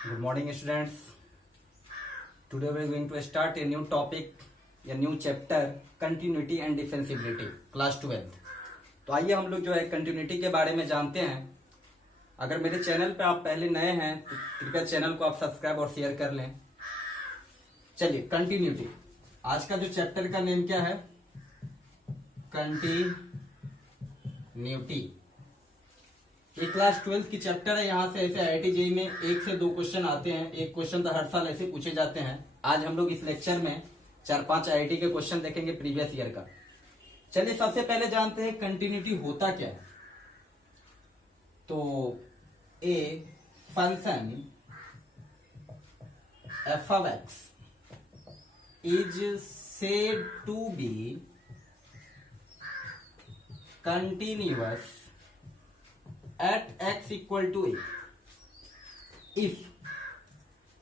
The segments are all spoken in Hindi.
Good morning, students. Today we are going to start a new topic, a new chapter, continuity and differentiability, class 12th. तो आइए हम लोग जो है कंटिन्यूटी के बारे में जानते हैं। अगर मेरे चैनल पे आप पहले नए हैं तो कृपया चैनल को आप सब्सक्राइब और शेयर कर लें। चलिए, कंटिन्यूटी। आज का जो चैप्टर का नेम क्या है? कंटिन्यूटी। ये क्लास 12th की चैप्टर है। यहाँ से ऐसे IIT JEE में 1 से 2 क्वेश्चन आते हैं। एक क्वेश्चन तो हर साल ऐसे पूछे जाते हैं। आज हम लोग इस लेक्चर में 4-5 IIT के क्वेश्चन देखेंगे प्रीवियस ईयर का। चलिए, सबसे पहले जानते हैं कंटिन्यूटी होता क्या है। तो a function f of x is said to be continuous at x equal to a if,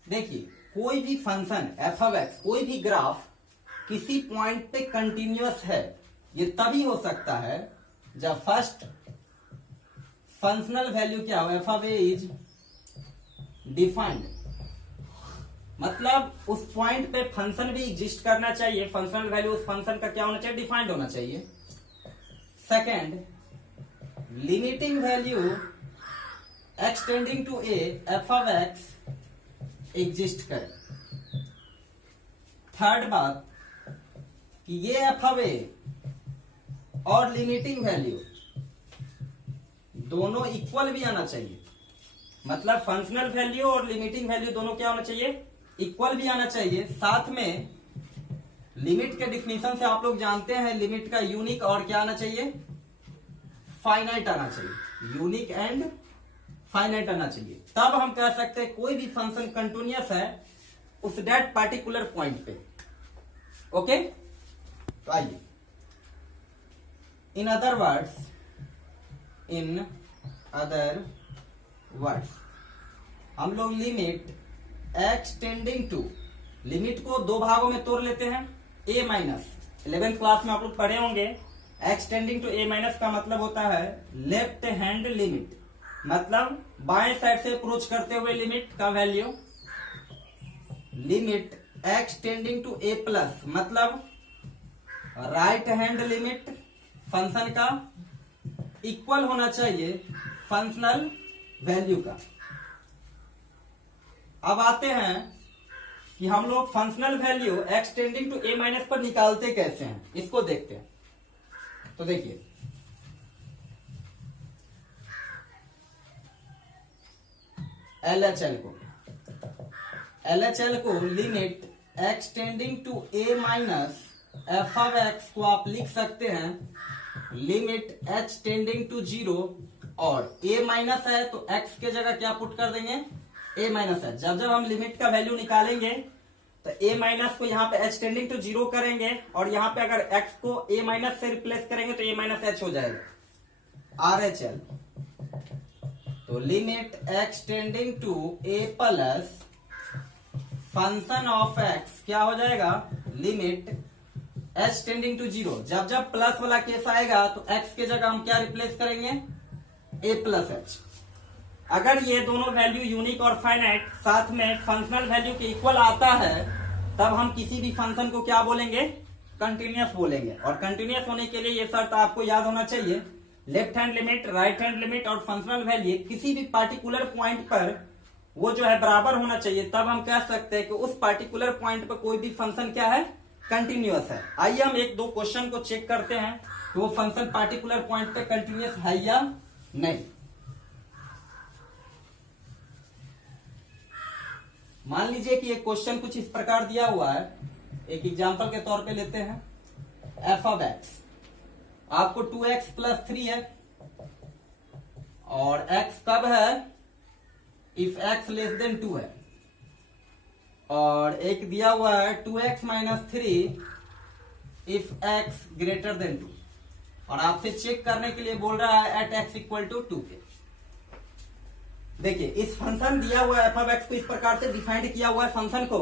देखिए, कोई भी फंक्शन f of x, कोई भी ग्राफ किसी पॉइंट पे कंटिन्यूअस है, ये तभी हो सकता है जब फर्स्ट फंक्शनल वैल्यू क्या हो, f of a is defined. मतलब उस पॉइंट पे फंक्शन भी एग्जिस्ट करना चाहिए, फंक्शनल वैल्यू उस फंक्शन का क्या होना चाहिए, डिफाइंड होना चाहिए। Second, limiting value extending to a f of x exist करे। थर्ड बात कि ये f of a और लिमिटिंग वैल्यू दोनों इक्वल भी आना चाहिए। मतलब फंक्शनल वैल्यू और लिमिटिंग वैल्यू दोनों क्या होना चाहिए, इक्वल भी आना चाहिए। साथ में लिमिट के डिफिनेशन से आप लोग जानते हैं, लिमिट का यूनिक और क्या आना चाहिए, फाइनाइट आना चाहिए। यूनिक एंड फाइनाइट आना चाहिए। तब हम कह सकते हैं कोई भी फंक्शन कंटिन्यूअस है उस दैट पार्टिकुलर पॉइंट पे। ओके, तो आइए, इन अदर वर्ड्स हम लोग लिमिट एक्सटेंडिंग टू, लिमिट को 2 भागों में तोड़ लेते हैं। a माइनस, 11th क्लास में आप लोग पढ़े होंगे। एक्सटेंडिंग टू a माइनस का मतलब होता है लेफ्ट हैंड लिमिट, मतलब बाएं साइड से अप्रोच करते हुए लिमिट का value. Limit extending to a plus मतलब राइट हैंड लिमिट फंक्शन का इक्वल होना चाहिए फंक्शनल वैल्यू का। अब आते हैं कि हम लोग functional value extending to a minus पर निकालते कैसे हैं, इसको देखते हैं। तो देखिए, LHL को limit extending to a minus f of x को आप लिख सकते हैं लिमिट h टेंडिंग टू 0, और a माइनस है तो x के जगह क्या पुट कर देंगे, a माइनस है। जब हम लिमिट का वैल्यू निकालेंगे तो a माइनस को यहाँ पे h टेंडिंग टू 0 करेंगे, और यहाँ पे अगर x को a माइनस से रिप्लेस करेंगे तो a माइनस h हो जाएगा। RHL तो limit extending to a plus function of x क्या हो जाएगा, लिमिट h टेंडिंग टू 0। जब प्लस वाला केस आएगा तो x के जगह हम क्या रिप्लेस करेंगे, a प्लस h। अगर ये दोनों वैल्यू यूनिक और फाइनाइट साथ में फंक्शनल वैल्यू के इक्वल आता है, तब हम किसी भी फंक्शन को क्या बोलेंगे, कंटिन्यूअस बोलेंगे। और कंटिन्यूअस होने के लिए ये शर्त आपको याद होना चाहिए, left hand limit, right hand limit और फंक्शनल वैल्यू किसी भी पार्टिकुलर पॉइंट पर वो जो है बराबर होना चाहिए। तब हम कह सकते हैं कि उस पार्टिकुलर पॉइंट पर कोई भी फंक्शन क्या है, कंटिन्यूअस है। आइए हम 1-2 क्वेश्चन को चेक करते हैं कि वो फंक्शन पार्टिकुलर पॉइंट पे कंटिन्यूअस है या नहीं। मान लीजिए कि एक क्वेश्चन कुछ इस प्रकार दिया हुआ है, एक एग्जांपल के तौर पे लेते हैं। f of x आपको 2x प्लस 3 है, और x कब है, इफ x लेस देन 2 है। और एक दिया हुआ है 2x minus 3 if x greater than 2, और आपसे चेक करने के लिए बोल रहा है एट x इक्वल टू 2 के। देखिए, इस फंक्शन दिया हुआ है f of x को इस प्रकार से डिफाइंड किया हुआ है फंक्शन को,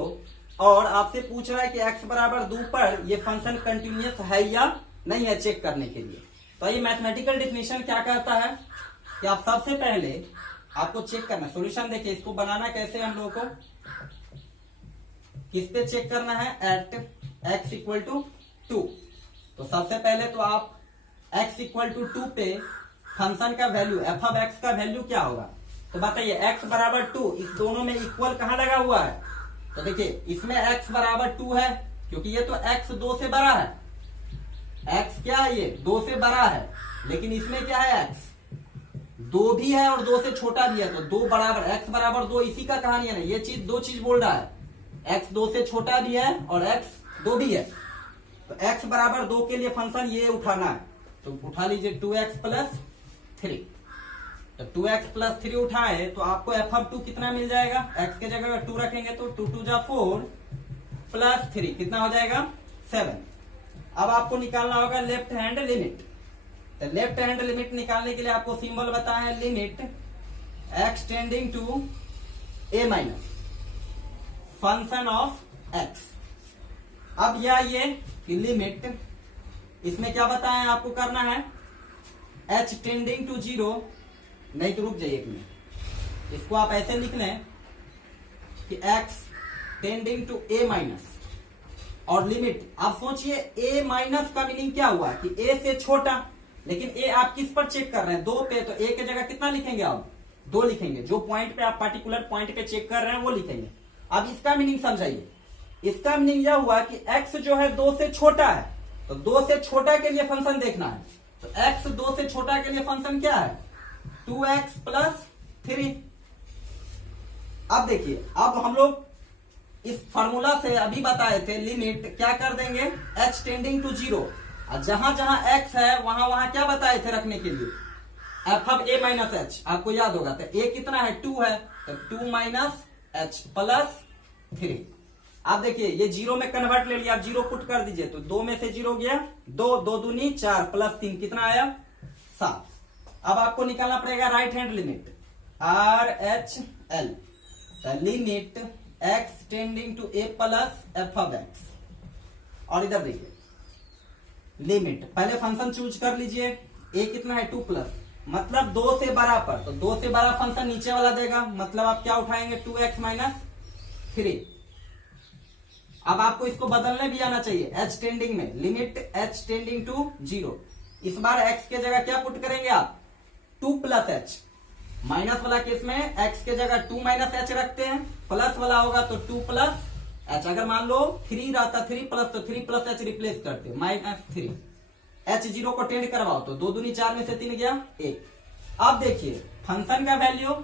और आपसे पूछ रहा है कि x बराबर 2 पर ये फंक्शन कंटिन्यूअस है या नहीं है, चेक करने के लिए। तो ये मैथमेटिकल डिफिनेशन क्या कहता है कि आप सबसे पहले आपको चेक करना, सॉल्यूशन देखिए इसको बनाना कैसे है हम लोगों को, किस पे चेक करना है, एट x इक्वल टू 2। तो सबसे पहले तो आप x इक्वल टू 2 पे फंक्शन का वैल्यू एफ ऑफ x का वैल्यू क्या होगा, तो बताइए x बराबर 2, इस दोनों में इक्वल कहां लगा हुआ है, तो देखिए इसमें x बराबर 2 है क्योंकि ये तो x 2 से बड़ा है, x क्या है ये 2 से बड़ा है, लेकिन इसमें क्या है x 2 भी है और 2 से छोटा भी है, तो 2 बराबर x बराबर 2, इसी का कहानी है ना, ये चीज दो चीज बोल रहा है, x 2 से छोटा भी है और x 2 भी है, तो x बराबर 2 के लिए फंक्शन ये उठाना है, तो उठा लीजिए 2x प्लस 3। तो 2x प्लस 3 उठाए तो आपको एफ ऑफ 2 कितना मिल जाएगा, x के जगह अगर 2 रखेंगे तो 2 2 जा 4 प्लस 3 कितना हो जाएगा 7। अब आपको निकालना होगा लेफ्ट हैंड लिमिट, तो लेफ्ट हैंड लिमिट निकालने के लिए आपको सिंबल बताया है limit x tending to a minus function of x। अब यह ये कि लिमिट इसमें क्या बताया आपको करना है, h टेंडिंग टू 0, नहीं तो रुक जाइए एक मिनट, इसको आप ऐसे लिख लें कि x tending to a minus और लिमिट, आप सोचिए a माइनस का मीनिंग क्या हुआ कि a से छोटा, लेकिन a आप किस पर चेक कर रहे हैं 2 पे, तो a के जगह कितना लिखेंगे आप 2 लिखेंगे, जो पॉइंट पे आप पर्टिकुलर पॉइंट पे चेक कर रहे हैं वो लिखेंगे। अब इसका मीनिंग समझाइए, इसका मीनिंग यह हुआ कि x जो है 2 से छोटा है, तो 2 से छोटा के लिए फंक्शन देखना है, तो x 2 से छोटा के लिए फंक्शन क्या है 2x प्लस 3। अब देखिए अब हम लोग इस फॉर्मूला से अभी बताए थे लिमिट क्या कर देंगे h टेंडिंग टू 0, और जहां जहां x है वहां वहां क्या बताए थे रखने के लिए F of a minus H, आपको याद होगा, तो a कितना है 2 है, तो 2 माइनस एच प्लस 3। आप देखिए ये 0 में कन्वर्ट ले लिया, आप 0 पुट कर दीजिए तो 2 में से 0 गया 2, 2 दूनी 4 प्लस 3 कितना आया 7। अब आपको निकालना पड़ेगा right hand limit R H L, limit x tending to a plus f of x, और इधर देखिए लिमिट पहले फंक्शन चूज कर लीजिए, a कितना है 2 प्लस, मतलब 2 से बड़ा पर, तो 2 से बड़ा फंक्शन नीचे वाला देगा, मतलब आप क्या उठाएंगे 2x माइनस 3। अब आपको इसको बदलने भी आना चाहिए h टेंडिंग में, लिमिट h टेंडिंग टू 0, इस बार x के जगह क्या पुट करेंगे आप 2 प्लस h, माइनस वाला केस में x के जगह 2 माइनस h रखते हैं, प्लस वाला होगा तो 2 प्लस h, अगर मान लो 3 रहता 3 प्लस, तो 3 प्लस h रिप्लेस करते हैं माइनस 3, h 0 को टेंड करवाओ तो 2 दूनी 4 में से 3 गया 1। अब देखिए फंक्शन का वैल्यू,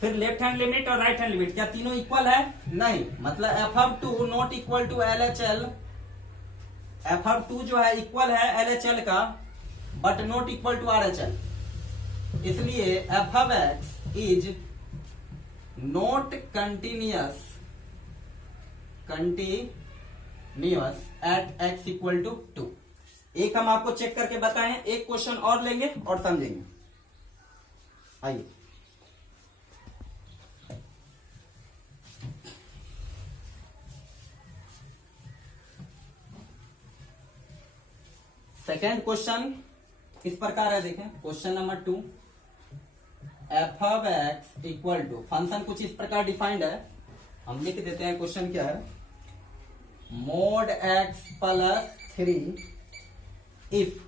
फिर लेफ्ट हैंड लिमिट और राइट हैंड लिमिट, क्या तीनों इक्वल है, नहीं, मतलब F of 2 not equal to L H L, F of 2 जो है इक्वल है एल एच एल का but not equal to R H L, इसलिए F of X is not continuous at X equal to 2। एक हम आपको चेक करके बताएं, एक क्वेश्चन और लेंगे और समझेंगे, आइए। सेकेंड क्वेश्चन इस प्रकार है, देखें question number 2, f of x equal to, function कुछ इस प्रकार डिफाइंड है, हम लिख देते हैं क्वेश्चन क्या है, mod x plus 3 if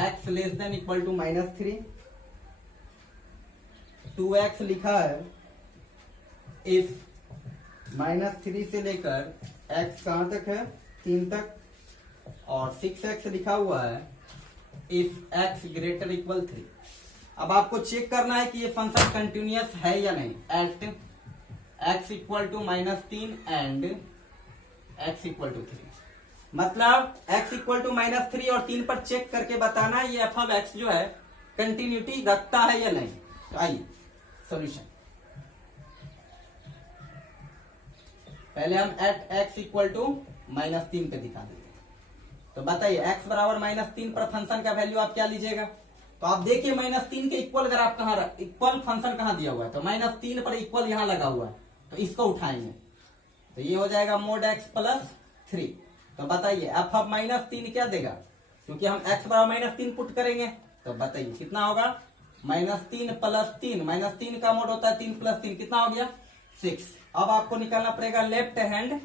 x less than equal to minus 3, 2x लिखा है इफ माइनस 3 से लेकर x कहां तक है 3 तक, और 6x लिखा हुआ है इफ x ग्रेटर इक्वल 3। अब आपको चेक करना है कि ये फंक्शन कंटिन्यूअस है या नहीं, at x equal to minus 3 and x equal to 3, मतलब x इक्वल टू माइनस 3 और 3 पर चेक करके बताना ये एफ ऑफ x जो है कंटिन्यूटी रखता है या नहीं। तो आइए सॉल्यूशन, पहले हम at x equal to minus 3 पे दिखा देते हैं, तो बताइए x बराबर माइनस 3 पर फंक्शन का वैल्यू आप क्या लीजिएगा, तो आप देखिए माइनस 3 के इक्वल अगर आप कहां इक्वल फंक्शन कहां दिया हुआ है, तो माइनस 3 पर इक्वल यहां लगा हुआ है, तो इसको उठाएंगे तो ये हो जाएगा मोड x प्लस 3। तो बताइए एफ ऑफ माइनस 3 क्या देगा, क्योंकि हम x बराबर माइनस 3 पुट करेंगे, तो बताइए कितना होगा -3 + 3, -3 का मोड होता है 3 + 3 कितना हो गया 6। अब आपको निकालना पड़ेगा लेफ्ट हैंड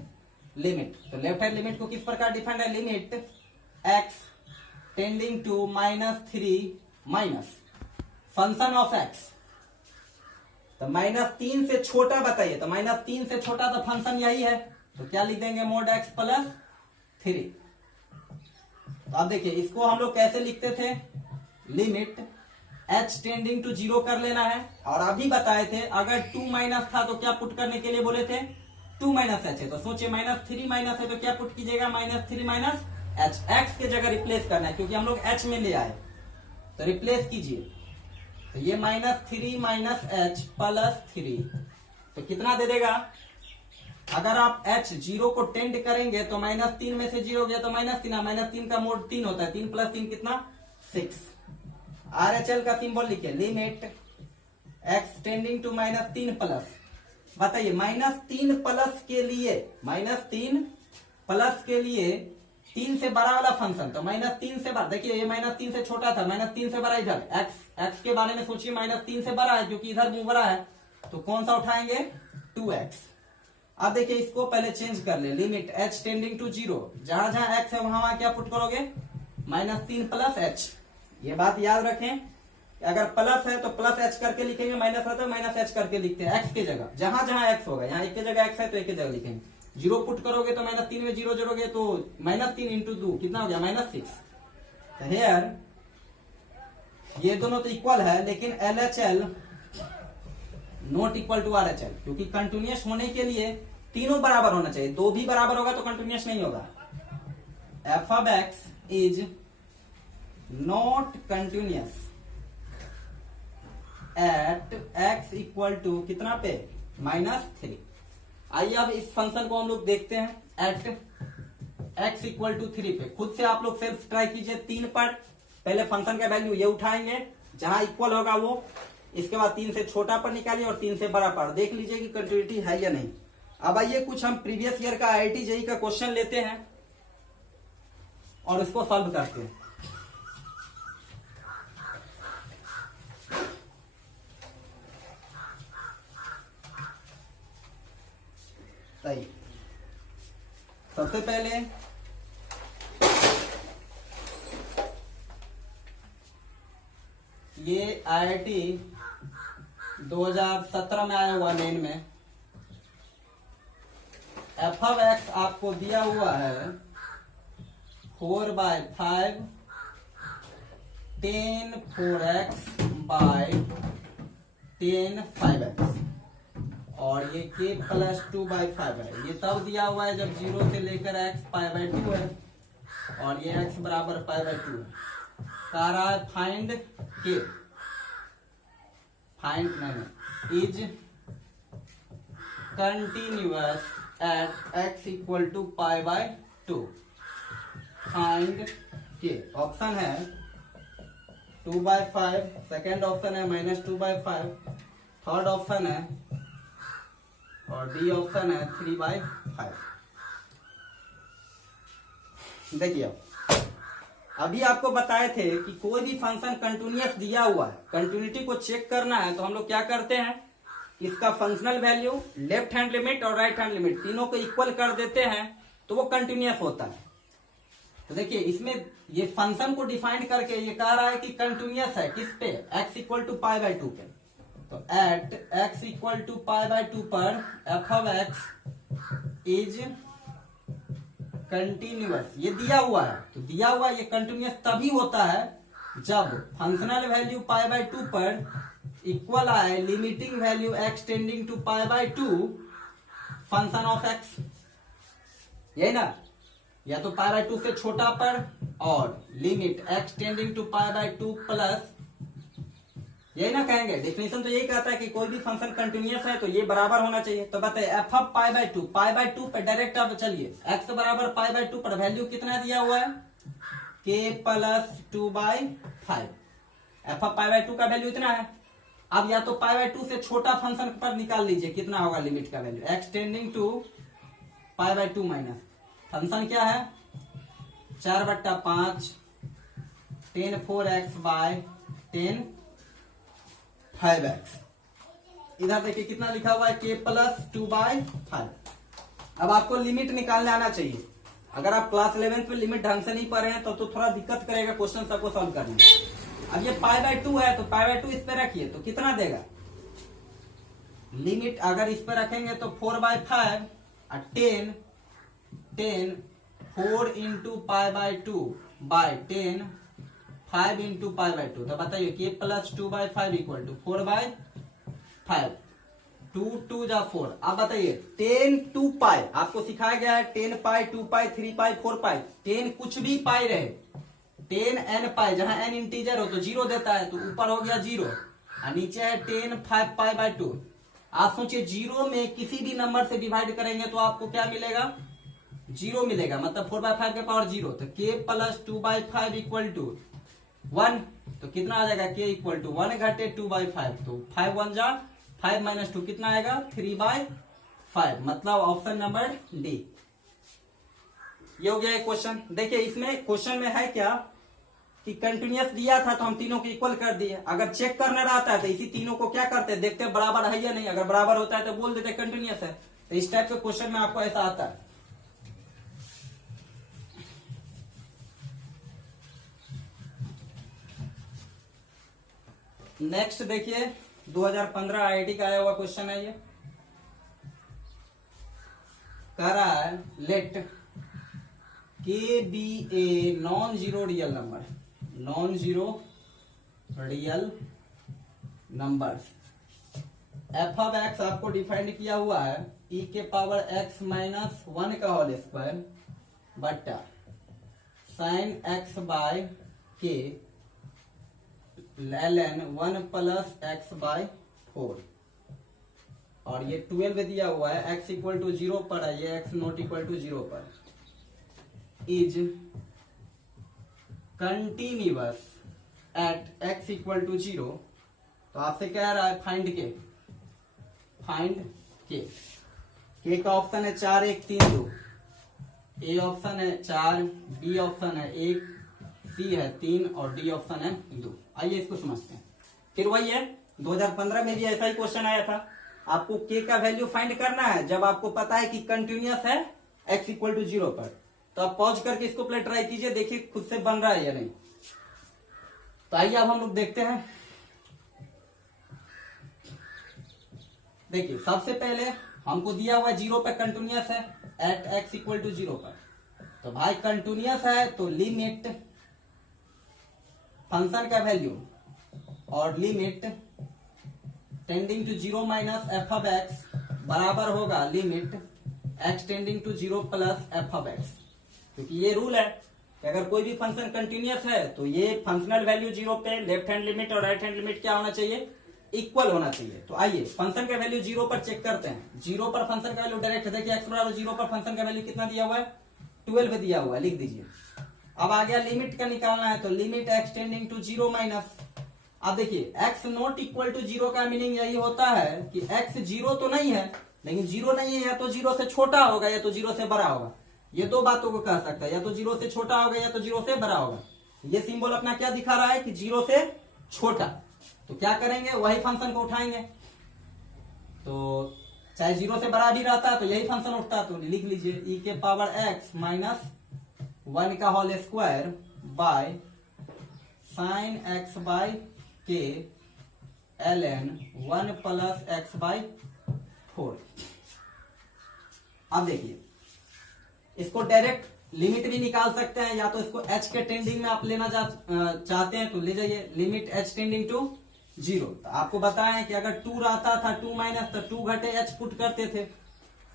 लिमिट। तो लेफ्ट हैंड लिमिट को किस प्रकार डिफाइंड है, limit x tending to -3 minus function of x। तो -3 से छोटा बताइए, तो -3 से छोटा तो फंक्शन यही है, तो क्या लिख देंगे mod x + 3। तो अब देखिए इसको हम लोग कैसे लिखते थे, लिमिट h टेंडिंग टू 0 कर लेना है। और अभी बताए थे अगर 2 माइनस था तो क्या पुट करने के लिए बोले थे 2 माइनस एच है, तो सोचिए -3 माइनस है तो क्या पुट कीजिएगा -3 माइनस एच, एक्स के जगह रिप्लेस करना है क्योंकि हम लोग एच में ले आए, तो रिप्लेस कीजिए। तो ये -3 माइनस एच + 3 तो कितना दे देगा, अगर आप h 0 को टेंड करेंगे तो -3 में से 0 गया तो -3, -3 का मोड 3 होता है, 3 + 3 कितना 6। RHL का सिंबल लिखिए, limit x tending to -3 plus, बताइए -3 प्लस के लिए, -3 प्लस के लिए 3 से बड़ा वाला फंक्शन, तो -3 से बड़ा, देखिए ये -3 से छोटा था, -3 से बड़ा इधर x के बारे में सोचिए, -3 से बड़ा है क्योंकि इधर मुंह बड़ा है, तो कौन सा उठाएंगे 2x। अब देखिए इसको पहले चेंज कर ले, लिमिट h टेंडिंग टू 0, जहां जहां x है वहां क्या पुट करोगे -3 प्लस h। ये बात याद रखें, अगर प्लस है तो प्लस एच करके लिखेंगे, माइनस है तो माइनस एच करके लिखते हैं एक्स की जगह, जहां जहां एक्स होगा, यहाँ एक की जगह एक्स है तो एक की जगह लिखेंगे। 0 पुट करोगे तो -3 में 0 जोड़ोगे तो -3 × 2 कितना हो गया -6। तो हेयर ये दोनों तो इक्वल है, लेकिन LHL not equal to RHL, क्योंकि कंटिन्यूअस होने के लिए तीनों बराबर होना चाहिए, 2 भी बराबर होगा तो कंटिन्यूअस नहीं होगा। f of x is not continuous at x equal to कितना पे -3। आइए अब इस फंक्शन को हम लोग देखते हैं एट x इक्वल टू 3 पे। खुद से आप लोग सेल्फ ट्राई कीजिए 3 पर, पहले फंक्शन का वैल्यू ये उठाएंगे जहां इक्वल होगा वो, इसके बाद 3 से छोटा पर निकालिए और 3 से बड़ा पर, देख लीजिए कि कंटिन्यूटी है या नहीं। अब आइए कुछ हम प्रीवियस ईयर का IIT JEE का क्वेश्चन लेते हैं और इसको सॉल्व करते हैं। सही, सबसे पहले ये IIT 2017 में आया हुआ मेन में, f of x आपको दिया हुआ है 4/5 10 4x by 10 5x, और ये k + 2/5 है। ये तब दिया हुआ है जब 0 से लेकर x π/2 है और ये x बराबर π/2 है। कह रहा है फाइंड k, फाइंड नहीं, is continuous at x equal to π/2, find k। Option है 2/5, सेकेंड ऑप्शन है -2/5, थर्ड ऑप्शन है और डी ऑप्शन है 3/5। देखिए अभी आपको बताए थे कि कोई भी फंक्शन कंटिन्यूअस दिया हुआ है, कंटिन्यूटी को चेक करना है तो हम लोग क्या करते हैं, इसका functional value left hand limit और राइट हैंड लिमिट तीनों को इक्वल कर देते हैं तो वो कंटिन्यूअस होता है। तो देखिए इसमें ये फंक्शन को डिफाइन करके ये कह रहा है कि कंटिन्यूअस है किस पे, x इक्वल टू π/2 पे। तो एट x इक्वल टू π/2 पर f of x is continuous, ये दिया हुआ है, तो दिया हुआ ये कंटिन्यूअस तभी होता है जब फंक्शनल वैल्यू π/2 पर इक्वल आए limiting value x tending to π/2 function of x, यही ना, या तो π/2 से छोटा पर और limit x tending to π/2 plus, यही ना कहेंगे। डेफिनेशन तो यही कहता है कि कोई भी फंक्शन कंटिन्यूअस है तो ये बराबर होना चाहिए। तो बताइए f ऑफ π/2 पे डायरेक्ट अब चलिए x बराबर π/2 पर वैल्यू कितना दिया हुआ है k + 2/5, f ऑफ π/2 का वैल्यू इतना है। अब या तो π/2 से छोटा फंक्शन पर निकाल लीजिए कितना होगा लिमिट का value, x tending to π/2 minus function क्या है 4/5 10 4x by 10 5x। इधर देखिए कितना लिखा हुआ है k प्लस 2/5। अब आपको लिमिट निकालने आना चाहिए। अगर आप क्लास 11 में लिमिट ढंग से नहीं पढ़े हैं तो थोड़ा दिक्कत करेगा क्वेश्चन सबको सॉल्व करने में। अब ये π/2 है तो π/2 इस पे रखिए तो कितना देगा। लिमिट अगर इस पे रखेंगे तो 4/5 और 10 4 इंटू π/2 बाय 10 5 इंटू π/2। तो बताइए k प्लस 2/5 इक्वल टू 4/5। 2 2 जा 4। अब बताइए 10 2 पाई आपको सिखाया गया है 10 पाई 2 पाई 3 पाई 4 पाई 10 कुछ भी पाई रहे 10 n पाई जहां n इंटीजर हो तो 0 देता है तो ऊपर हो गया 0 और नीचे है 10 5 पाई बाय 2। आप सोचिए 0 में किसी भी नंबर से डिवाइड करेंगे तो आपको क्या मिलेगा 0 मिलेगा मतलब 4/5 के पावर 0। तो k प्लस 2/5 इक्वल टू 1। तो कितना आ जाएगा k इक्वल टू 1 घटे 2/5 तो 5 1 जा 5 माइनस 2 कितना आएगा 3/5। मतलब ऑप्शन नंबर डी। ये हो गया क्वेश्चन। देखिए इसमें क्वेश्चन में है क्या कि कंटिन्यूअस दिया था तो हम तीनों को इक्वल कर दिए। अगर चेक करना रहता है तो इसी तीनों को क्या करते देखते बराबर है या नहीं। अगर बराबर होता है तो बोल देते कंटिन्यूअस है। तो इस टाइप के क्वेश्चन में आपको ऐसा आता है। नेक्स्ट देखिए 2015 आईआईटी का आया हुआ क्वेश्चन है। ये कह रहा है let k be a non zero real number. Non zero real numbers f of x आपको डिफाइंड किया हुआ है ई के पावर एक्स माइनस 1 का होल स्क्वायर बट्टा साइन एक्स बाय के ln 1 प्लस एक्स बाय 4। और ये 12 दिया हुआ है x इक्वल टू 0 पर है ये x नॉट इक्वल टू 0 पर is continuous at x equal to 0। तो आपसे कह रहा है फाइंड के का ऑप्शन है 4 1 3 2 ए ऑप्शन है 4 बी ऑप्शन है 1 सी है 3 और डी ऑप्शन है 2। आइए इसको समझते हैं। फिर वही है 2015 में भी ऐसा ही क्वेश्चन आया था। आपको k का वैल्यू फाइंड करना है जब आपको पता है कि कंटिन्यूअस है x इक्वल टू 0 पर। तो आप पॉज करके इसको पहले ट्राई कीजिए देखिए खुद से बन रहा है या नहीं। तो आइए अब हम लोग देखते हैं। देखिए सबसे पहले हमको दिया हुआ 0 पे कंटिन्यूअस है एट x इक्वल टू 0 पर। तो भाई कंटिन्यूअस है तो लिमिट फंक्शन का वैल्यू और limit tending to 0 minus f of x बराबर होगा limit x tending to 0 plus f of x. क्योंकि ये रूल है कि अगर कोई भी फंक्शन कंटिन्यूअस है तो ये फंक्शनल वैल्यू 0 पे लेफ्ट हैंड लिमिट और राइट हैंड लिमिट क्या होना चाहिए इक्वल होना चाहिए। तो आइए फंक्शन का वैल्यू 0 पर चेक करते हैं। 0 पर फंक्शन का वैल्यू डायरेक्ट देखिए एक्स बराबर 0 पर फंक्शन का वैल्यू कितना दिया हुआ है 12 दिया हुआ है लिख दीजिए। अब आ गया लिमिट का निकालना है तो limit x tending to 0 minus. अब देखिए x नॉट इक्वल टू 0 का मीनिंग यही होता है कि x 0 तो नहीं है लेकिन 0 नहीं है या तो 0 से छोटा होगा या तो 0 से बड़ा होगा। ये दो बातों को कह सकता है या तो 0 से छोटा होगा या तो 0 से बड़ा होगा। ये सिंबल अपना क्या दिखा रहा है कि 0 से छोटा। तो क्या करेंगे वही फंक्शन को उठाएंगे। तो चाहे 0 से बड़ा भी रहता तो यही फंक्शन उठता। तो लिख लीजिए e के पावर x माइनस 1 का whole square by sine x by के ln 1 प्लस एक्स बाय 4। अब देखिए इसको डायरेक्ट लिमिट भी निकाल सकते हैं या तो इसको h के टेंडिंग में आप लेना चाहते हैं तो ले जाइए लिमिट h टेंडिंग टू 0। तो आपको बताएं कि अगर 2 रहता था 2 माइनस तो 2 घटे h पुट करते थे।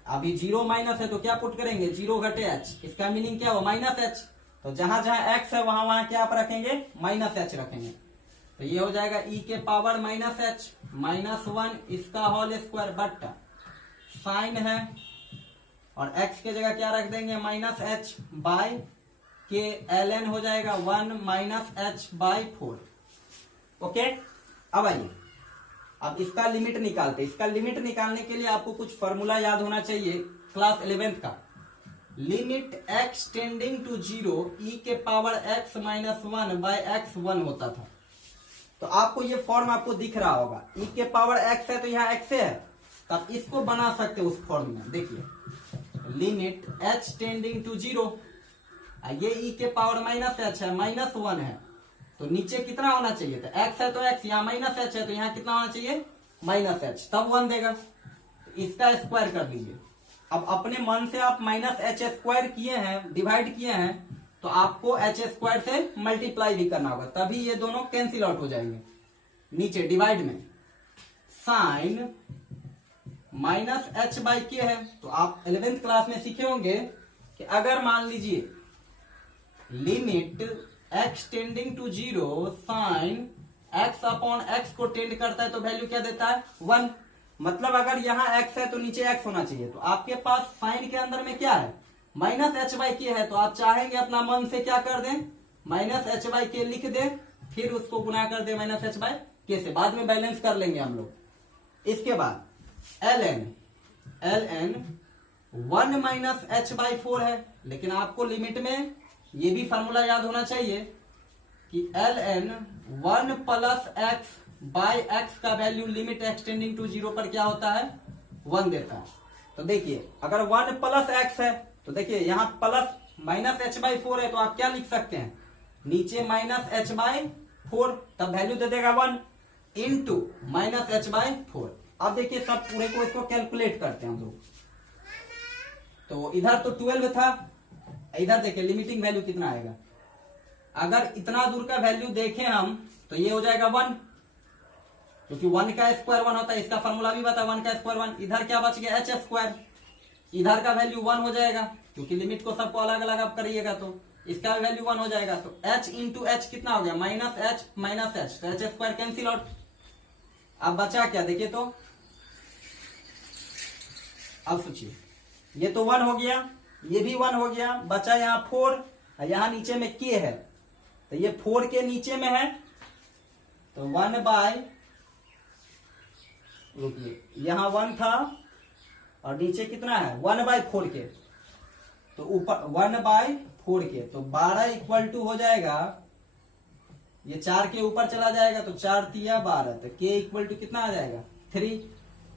अभी 0 माइनस है तो क्या पुट करेंगे 0 घटे h। इसका मीनिंग क्या हो माइनस h। तो जहां जहां x है वहां वहां क्या आप रखेंगे माइनस h रखेंगे। तो ये हो जाएगा e के पावर माइनस h माइनस 1 इसका होल स्क्वायर बट्टा साइन है और x के जगह क्या रख देंगे माइनस h बाय के ln हो जाएगा 1 माइनस h बाय 4। ओके अब आइए अब इसका लिमिट निकालते। इसका लिमिट निकालने के लिए आपको कुछ फॉर्मूला याद होना चाहिए क्लास 11th का। Limit x tending to 0 e के power x minus 1 by x 1 होता था। तो आपको ये फॉर्म आपको दिख रहा होगा, e के पावर x है तो यहाँ x है, तब इसको बना सकते हो उस फॉर्म में। देखिए लिमिट h टेंडिंग टू 0, ये e के पावर माइनस h है, -1 है, तो नीचे कितना होना चाहिए था, x है तो x, यहाँ -h है तो यहाँ कितना होना चाहिए, -h, तब 1 देगा। इसका स्क्वायर कर लीजिए। अब अपने मन से आप -h² किए हैं, डिवाइड किए हैं, तो आपको h² से मल्टीप्लाई भी करना होगा, तभी ये दोनों कैंसिल आउट हो जाएंगे। नीचे डिवाइड में साइन -h/k है, तो आप 11th क्लास में सीखे होंगे कि अगर मान लीजिए limit x tending to 0 sine x/x को टेंड करता है तो वैल्यू क्या देता है, 1। मतलब अगर यहाँ x है तो नीचे x होना चाहिए, तो आपके पास साइन के अंदर में क्या है, -h/k है, तो आप चाहेंगे अपना मन से क्या कर दें, -h/k लिख दें, फिर उसको गुना कर दें -h/k से, बाद में बैलेंस कर लेंगे हम लोग। इसके बाद ln 1 -h/4 है, लेकिन आपको लिमिट में ये भी फॉर्मूला याद होना चाहिए कि ln 1 + x/x का वैल्यू लिमिट एक्सटेंडिंग टू 0 पर क्या होता है, 1 देता है। तो देखिए अगर 1 + x है तो देखिए यहाँ प्लस -h/4 है, तो आप क्या लिख सकते हैं, नीचे -h/4, तब वैल्यू दे देगा 1 इंटू -h/4। अब देखिए सब पूरे को इसको कैलकुलेट करते हैं हम लोग। तो इधर तो 12 था, इधर देखिए लिमिटिंग वैल्यू कितना आएगा, अगर इतना दूर का वैल्यू देखें हम तो ये हो जाएगा 1, क्योंकि 1 का स्क्वायर 1 होता है, इसका फॉर्मूला भी बता, 1 का स्क्वायर 1। इधर क्या बच गया, h², इधर का वैल्यू 1 हो जाएगा, क्योंकि लिमिट को सबको अलग अलग आप करिएगा तो इसका वैल्यू 1 हो जाएगा। तो h इंटू h कितना हो गया, -h, तो h² कैंसिल आउट। अब बचा क्या, देखिए तो अब सोचिए, ये तो 1 हो गया, ये भी 1 हो गया, बचा यहाँ 4, यहाँ नीचे में k है, तो ये 4 के नीचे में है, तो 1/, रुकिए यहाँ 1 था और नीचे कितना है 1/4 के, तो ऊपर 1/4 के, तो 12 = हो जाएगा, ये 4 के ऊपर चला जाएगा तो 4 तिया 12, तो k = कितना आ जाएगा 3,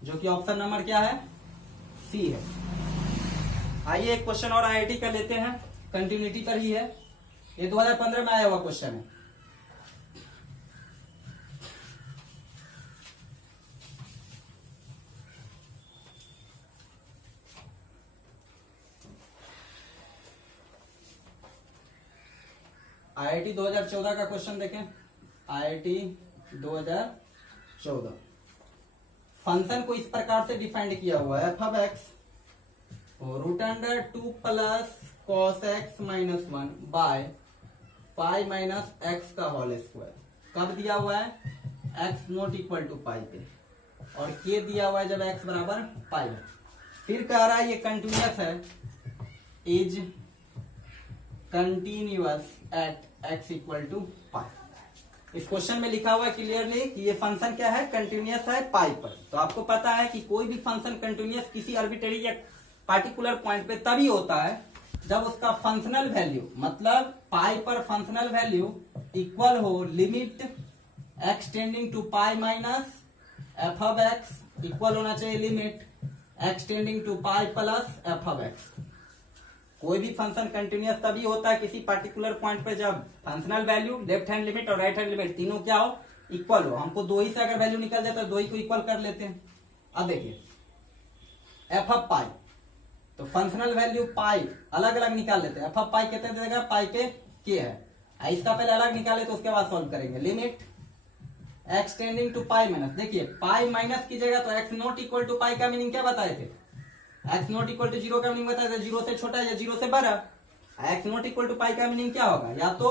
जो कि ऑप्शन नंबर क्या है, सी है। आइए एक क्वेश्चन और IIT का लेते हैं, कंटिन्यूटी पर ही है, ये 2015 में आया हुआ क्वेश्चन है। IIT 2014 का क्वेश्चन देखें, IIT 2014 फंक्शन को इस प्रकार से डिफाइंड किया हुआ है, f(x) √2 + cos x - 1 by pi minus x का होल स्क्वायर। कब दिया हुआ है, x ≠ पाई पे, और k दिया हुआ है जब x बराबर पाई है। फिर कह रहा है ये कंटिन्यूअस है, इज कंटिन्यूअस एट x = पाई। इस क्वेश्चन में लिखा हुआ है क्लियरली कि ये फंक्शन क्या है, कंटिन्यूअस है पाई पर। तो आपको पता है कि कोई भी फंक्शन कंटिन्यूअस किसी आर्बिट्रेरी या पार्टिकुलर पॉइंट पे तभी होता है जब उसका फंक्शनल वैल्यू, मतलब पाई पर फंक्शनल वैल्यू इक्वल हो limit x tending to pi minus f(x) equal होना चाहिए limit x tending to pi plus f(x). कोई भी फंक्शन कंटिन्यूअस तभी होता है किसी पार्टिकुलर पॉइंट पे जब functional value, left hand limit और राइट हैंड लिमिट तीनों क्या हो, इक्वल हो। हमको दो ही से अगर वैल्यू निकल जाता है दो ही को इक्वल कर लेते हैं। अब देखिए f(पाई), तो फंक्शनल वैल्यू पाई अलग अलग निकाल लेते हैं। f(पाई) कितने देगा, पाई पे k है, इसका पहले अलग निकाले तो उसके बाद सॉल्व करेंगे। Limit x tending to pi minus, देखिए पाई माइनस कीजिएगा तो x ≠ पाई का मीनिंग क्या बताए थे, x ≠ 0 का मीनिंग बताया था 0 से छोटा या 0 से बड़ा। x ≠ पाई का मीनिंग क्या होगा, या तो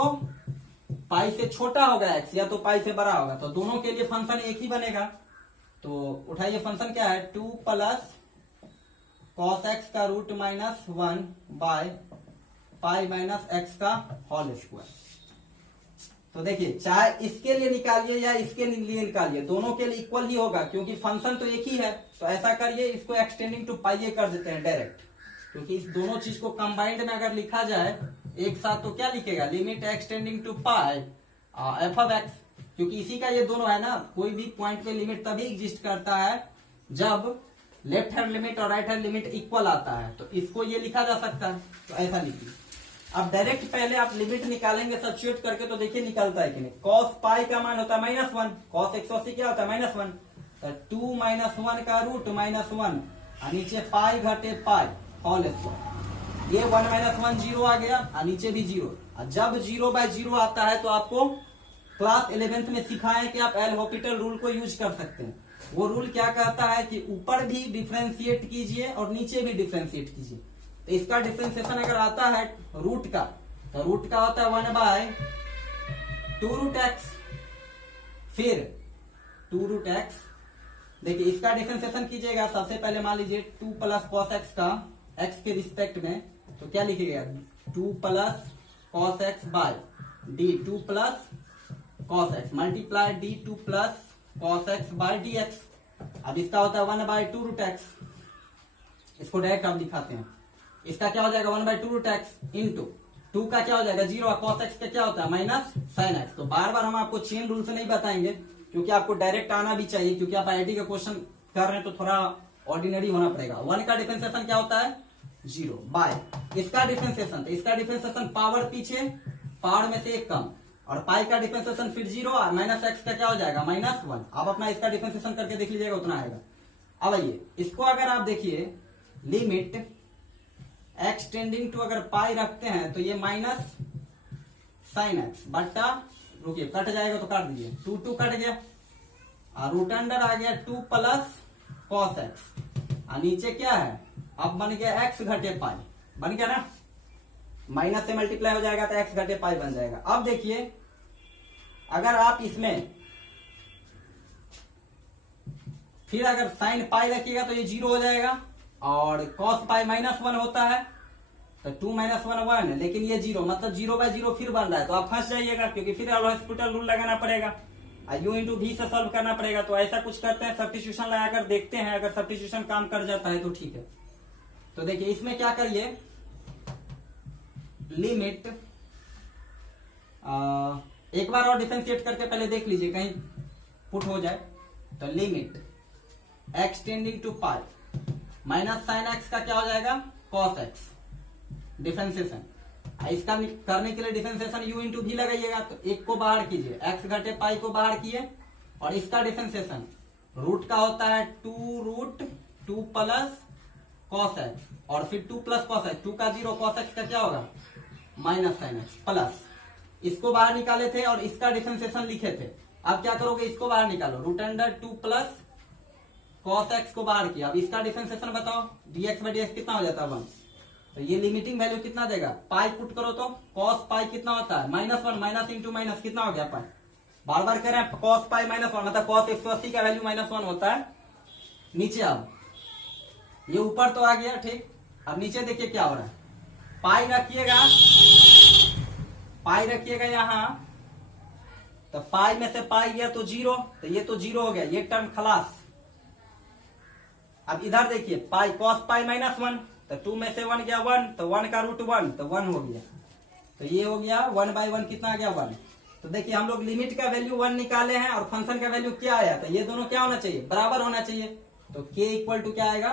पाई से छोटा होगा x, या तो पाई से बड़ा होगा, तो दोनों के लिए फंक्शन एक ही बनेगा। तो उठाइए फंक्शन क्या है, 2 + cos x का √-1 बाय पाई माइनस x का होल स्क्वायर। तो देखिए चाहे इसके लिए निकालिए या इसके लिए निकालिए, दोनों के लिए इक्वल ही होगा क्योंकि फंक्शन तो एक ही है। तो ऐसा करिए, इसको एक्सटेंडिंग टू पाई कर देते हैं डायरेक्ट, क्योंकि इस दोनों चीज को कंबाइंड में अगर लिखा जाए एक साथ तो क्या लिखेगा, limit extending to pi f(x), क्योंकि इसी का ये दोनों है ना, कोई भी पॉइंट पे लिमिट तभी एग्जिस्ट करता है जब लेफ्ट हैंड लिमिट और राइट हैंड लिमिट इक्वल आता है। तो इसको ये लिखा जा सकता है, तो ऐसा लिखिए। अब डायरेक्ट पहले आप लिमिट निकालेंगे सब्स्टिट्यूट करके, तो देखिए निकलता है कि नहीं। कॉस पाई का मान होता है -1, कॉस 180 क्या होता है -1, तो 2 - 1 का रूट -1 और नीचे पाई घटे पाई होल स्क्वायर। ये 1 - 1 0 आ गया और नीचे भी 0। जब 0/0 आता है तो आपको क्लास 11th में सिखाए कि आप एल हॉपिटल रूल को यूज कर सकते हैं। वो रूल क्या कहता है कि ऊपर भी डिफ्रेंशिएट कीजिए और नीचे भी डिफ्रेंशिएट कीजिए। तो इसका डिफ्रेंशिएशन अगर आता है रूट का, तो रूट का होता है 1/2√x, फिर 2√x। देखिए इसका डिफ्रेंशिएशन कीजिएगा, सबसे पहले मान लीजिए 2 + cos x का x के रिस्पेक्ट में, तो क्या लिखिएगा 2 + cos x बाय d 2 + cos x multiply d 2 + cos x बाय dx। अब इसका होता है 1/2√x, इसको डायरेक्ट आप दिखाते हैं। इसका क्या हो जाएगा 1/2√x इंटू 2 का क्या हो जाएगा 0 और cos x का क्या होता है -sin x। तो बार बार हम आपको चेन रूल से नहीं बताएंगे, क्योंकि आपको डायरेक्ट आना भी चाहिए, क्योंकि आप आईआईटी का क्वेश्चन कर रहे हैं तो थोड़ा ऑर्डिनरी होना पड़ेगा। 1 का डिफरेंशिएशन क्या होता है 0 बाय इसका डिफरेंशिएशन, तो इसका डिफरेंशिएशन पावर पीछे, पावर में से एक कम, और पाई का डिफरेंशिएशन फिर 0 और -x का क्या हो जाएगा -1। आप अपना इसका डिफरेंशिएशन करके देख लीजिएगा, उतना आएगा। अब आइए इसको अगर आप देखिए लिमिट x टेंडिंग टू अगर पाई रखते हैं तो ये -sin x बट्टा, रुकिए कट जाएगा तो काट दीजिए, 2 कट गया और रूट अंडर आ गया 2 + cos x और नीचे क्या है अब बन गया x घटे पाई, बन गया ना, माइनस से मल्टीप्लाई हो जाएगा तो x घटे पाई बन जाएगा। अब देखिए अगर आप इसमें फिर अगर साइन पाई रखिएगा तो ये 0 हो जाएगा, और cos पाई -1 होता है तो 2 - 1 1, लेकिन ये 0 मतलब 0/0 फिर बन रहा है, तो आप फंस जाइएगा, क्योंकि फिर हॉस्पिटल रूल लगाना पड़ेगा, u × v से सॉल्व करना पड़ेगा। तो ऐसा कुछ करते हैं, सब्स्टिट्यूशन लगाकर देखते हैं, अगर सब्स्टिट्यूशन काम कर जाता है तो ठीक है। तो देखिए इसमें क्या करिए, लिमिट एक बार और डिफरेंशिएट करके पहले देख लीजिए कहीं पुट हो जाए। तो limit x tending to pi -sin x का क्या हो जाएगा cos x, डिफरेंशिएशन। इसका करने के लिए डिफरेंशिएशन u × v लगाइएगा, तो एक को बाहर कीजिए, x घटे पाई को बाहर किए, और इसका डिफरेंशिएशन रूट का होता है 2√2 + cos x और फिर 2 + cos x, 2 का 0 cos x का क्या होगा -sin x प्लस, इसको बाहर निकाले थे और इसका डिफरेंशिएशन लिखे थे। अब क्या करोगे, इसको बाहर निकालो, √2 + cos x को बाहर किया। अब इसका डिफरेंशिएशन बताओ, dx/dx कितना हो जाता है 1। तो ये लिमिटिंग वैल्यू कितना देगा, पाई पुट करो तो cos पाई कितना होता है -1, माइनस इंटू माइनस कितना हो गया पाई, बार बार कह रहे हैं cos पाई -1 मतलब cos 180 का वैल्यू -1 होता है। नीचे अब ये ऊपर तो आ गया ठीक, अब नीचे देखिए क्या हो रहा है, पाई रखिएगा यहाँ, तो पाई में से पाई गया तो 0, तो ये तो 0 हो गया, ये टर्म खलास। अब इधर देखिए पाई cos पाई -1, तो 2 में से 1 गया 1, तो 1 का √1 तो 1 हो गया, तो ये हो गया 1/1 कितना आ गया 1। तो देखिए हम लोग लिमिट का वैल्यू 1 निकाले हैं और फंक्शन का वैल्यू क्या आया, तो ये दोनों क्या होना चाहिए बराबर होना चाहिए। तो k = क्या आएगा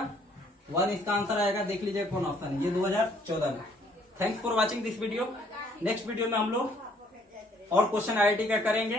1, इसका आंसर आएगा। देख लीजिए कौन ऑप्शन है, ये 2014 में। Thanks for watching this video. Next video में हम लोग और क्वेश्चन आईआईटी का करेंगे।